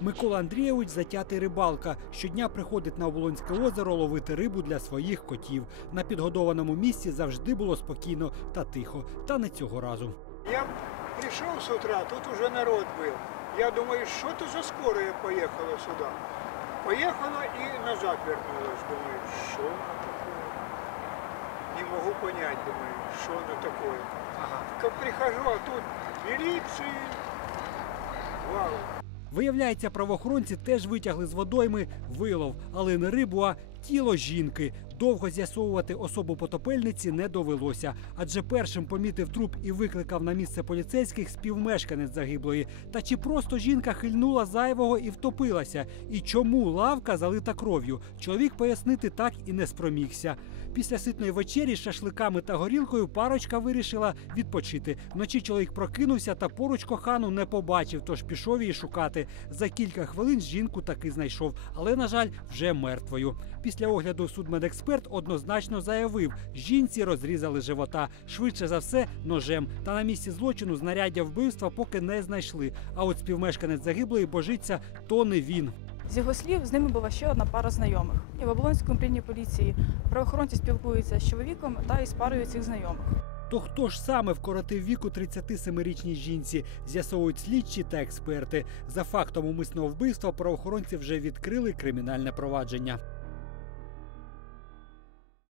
Микола Андрійович затятий рибалка. Щодня приходить на Оболонське озеро ловити рибу для своїх котів. На підгодованому місці завжди було спокійно та тихо. Та не цього разу. Я пришел с утра, тут уже народ был. Я думаю, что это за скорая поехала сюда. Поехала и назад вернулась. Думаю, что она такое? Не могу понять, думаю, что она такое. Как прихожу, а тут милиции. Вау. Виявляється, правоохоронці теж витягли з водойми вилов, але не рибу, а тіло жінки. Довго з'ясовувати особу потопельниці не довелося, адже першим помітив труп і викликав на місце поліцейських співмешканець загиблої. Та чи просто жінка хильнула зайвого і втопилася? І чому лавка залита кров'ю? Чоловік пояснити так і не спромігся. Після ситної вечері з шашликами та горілкою парочка вирішила відпочити. Вночі чоловік прокинувся та поруч кохану не побачив, тож пішов її шукати. За кілька хвилин жінку таки знайшов, але, на жаль, вже мертвою. Після огляду судмедексперт однозначно заявив, жінці розрізали живота. Швидше за все, ножем. Та на місці злочину знаряддя вбивства поки не знайшли. А от співмешканець загиблої божиться то не він. З його слів, з ними була ще одна пара знайомих. І в Оболонському управлінні поліції правоохоронці спілкуються з чоловіком та із парою цих знайомих. То хто ж саме вкоротив віку 37-річній жінці? З'ясовують слідчі та експерти. За фактом умисного вбивства правоохоронці вже відкрили кримінальне провадження.